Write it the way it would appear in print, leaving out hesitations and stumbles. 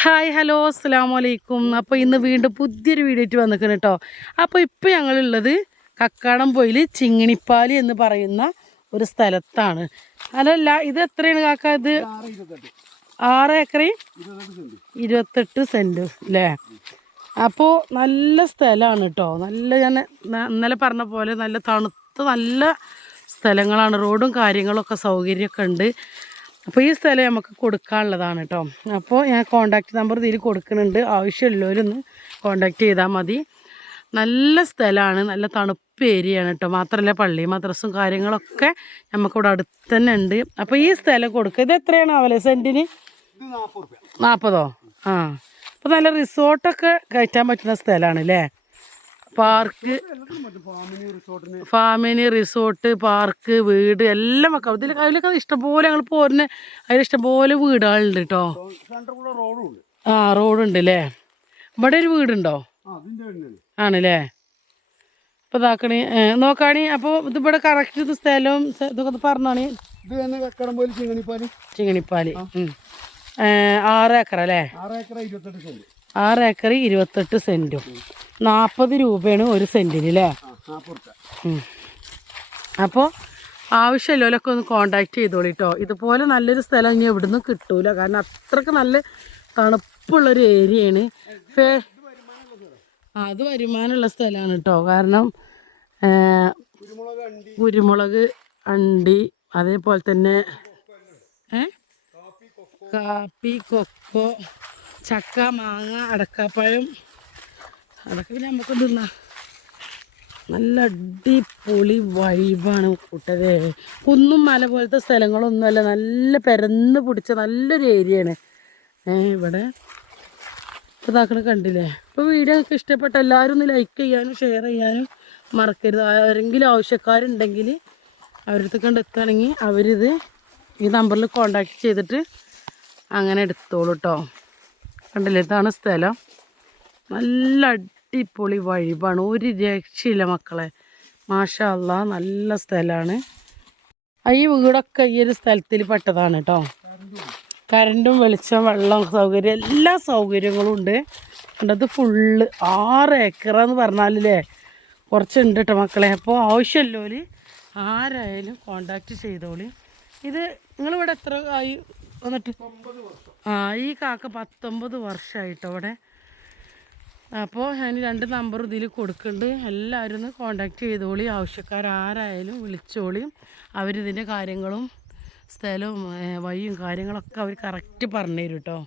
Hi hello അസ്സലാമു അലൈക്കും. അപ്പോൾ ഇന്ന് വീണ്ടും പുതിയൊരു വീഡിയോ ആയിട്ട് വന്നിരിക്കുന്നു കേട്ടോ. അപ്പോൾ ഇപ്പോൾ ഞങ്ങളുള്ളത് കക്കാടംപൊയിൽ ചിങ്ങിണിപ്പാലി എന്ന് പറയുന്ന ഒരു സ്ഥലത്താണ്. അതല്ല, ഇത് എത്രയാണ് കാക്ക? ഇത് 6 ഏക്കറി 28 സെൻറ്റ് അല്ലേ? അപ്പോൾ നല്ല സ്ഥലമാണ് കേട്ടോ. നല്ല, ഞാൻ ഇന്നലെ പറഞ്ഞ പോലെ നല്ല തണുത്ത നല്ല സ്ഥലങ്ങളാണ്. റോഡും കാര്യങ്ങളൊക്കെ സൗകര്യമൊക്കെ ഉണ്ട്. അപ്പോൾ ഈ സ്ഥലം നമുക്ക് കൊടുക്കാനുള്ളതാണ് കേട്ടോ. അപ്പോൾ ഞാൻ കോൺടാക്റ്റ് നമ്പർ ഇതിൽ കൊടുക്കുന്നുണ്ട്. ആവശ്യമുള്ളവരൊന്ന് കോൺടാക്റ്റ് ചെയ്താൽ മതി. നല്ല സ്ഥലമാണ്, നല്ല തണുപ്പ് ഏരിയയാണ് കേട്ടോ. മാത്രമല്ല പള്ളി മദ്രസും കാര്യങ്ങളൊക്കെ നമുക്കിവിടെ അടുത്ത് തന്നെ ഉണ്ട്. അപ്പോൾ ഈ സ്ഥലം കൊടുക്കുക. ഇത് എത്രയാണ് ആവല്ലേ സെൻറ്റിന്? 40. ആ, അപ്പോൾ നല്ല റിസോർട്ടൊക്കെ കയറ്റാൻ പറ്റുന്ന സ്ഥലമാണ് അല്ലേ? പാർക്ക്, ഫാമിലി റിസോർട്ട്, പാർക്ക്, വീട് എല്ലാം വെക്കാം. അതിലൊക്കെ ഇഷ്ടംപോലെ ഞങ്ങൾ പോരുന്ന അതിലിഷ്ടംപോലെ വീടുകളുണ്ട് കേട്ടോ. ആ, റോഡുണ്ട് അല്ലേ? ഇവിടെ ഒരു വീടുണ്ടോ? ആണല്ലേ? അപ്പോൾ ഇതാക്കണേ നോക്കാണി. അപ്പോൾ ഇതിവിടെ കറക്റ്റ് ഇത് സ്ഥലവും ഇതൊക്കെ പറഞ്ഞാണ്. ചിങ്ങണിപ്പാലി 6 ഏക്കർ അല്ലേ? 6 ഏക്കർ 28 സെൻറ്റും 40 രൂപയാണ് ഒരു സെൻറ്റിന് അല്ലേ? അപ്പോൾ ആവശ്യമുള്ളവരൊക്കെ ഒന്ന് കോണ്ടാക്ട് ചെയ്തോളൂ കേട്ടോ. ഇതുപോലെ നല്ലൊരു സ്ഥലം ഇനി എവിടുന്നും കിട്ടൂല. കാരണം അത്രയ്ക്ക് നല്ല തണുപ്പുള്ളൊരു ഏരിയയാണ്. അത് വരുമാനമുള്ള സ്ഥലമാണ് കേട്ടോ. കാരണം കുരുമുളക്, അണ്ടി, അതേപോലെ തന്നെ കാപ്പി, കൊക്കോ, ചക്ക, മാങ്ങ, അടക്കാപ്പഴം, അതൊക്കെ പിന്നെ നമുക്ക് തിന്നാ. നല്ല അടിപൊളി വൈബാണ് കൂട്ടരെ. കുന്നും മല പോലത്തെ സ്ഥലങ്ങളൊന്നുമല്ല, നല്ല പരന്ന് പിടിച്ച നല്ലൊരു ഏരിയയാണ് ഇവിടെ. ഇപ്പോൾ ഇതാക്കണ കണ്ടില്ലേ? ഇപ്പോൾ വീഡിയോ ഒക്കെ ഇഷ്ടപ്പെട്ട എല്ലാവരും ഒന്ന് ലൈക്ക് ചെയ്യാനും ഷെയർ ചെയ്യാനും മറക്കരുത്. ആരെങ്കിലും ആവശ്യക്കാരുണ്ടെങ്കിൽ അവരടുത്ത് കൊണ്ട് എത്തുകയാണെങ്കിൽ അവരിത് ഈ നമ്പറിൽ കോണ്ടാക്ട് ചെയ്തിട്ട് അങ്ങനെ എടുത്തോളൂ കേട്ടോ. കണ്ടില്ലേ? ഇതാണ് സ്ഥലം. നല്ല അടിപൊളി വൈബാണ്, ഒരു രക്ഷയില്ല മക്കളെ. മാഷാ അല്ലാ, നല്ല സ്ഥലമാണ്. ഈ വീടൊക്കെ ഈ ഒരു സ്ഥലത്തിൽ പെട്ടതാണ് കേട്ടോ. കറണ്ടും വെളിച്ചം, വെള്ളം സൗകര്യം, എല്ലാ സൗകര്യങ്ങളും ഉണ്ട്. അത് ഫുള്ള് 6 ഏക്കറാന്ന് പറഞ്ഞാലല്ലേ കുറച്ചുണ്ട് കേട്ടോ മക്കളെ. അപ്പോൾ ആവശ്യമുള്ളവർ ആരായാലും കോണ്ടാക്ട് ചെയ്തോളി. ഇത് നിങ്ങളിവിടെ എത്ര ആയി വന്നിട്ട്? ആ, ഈ കാക്ക 19 വർഷമായിട്ടോ ഇവിടെ. അപ്പോൾ ഞാൻ 2 നമ്പർ ഇതിൽ കൊടുക്കുന്നുണ്ട്. എല്ലാവരും ഒന്ന് കോണ്ടാക്ട് ചെയ്തോളി. ആവശ്യക്കാരാരായാലും വിളിച്ചോളി. അവരിതിൻ്റെ കാര്യങ്ങളും സ്ഥലവും വഴിയും കാര്യങ്ങളൊക്കെ അവർ കറക്റ്റ് പറഞ്ഞു തരും കേട്ടോ.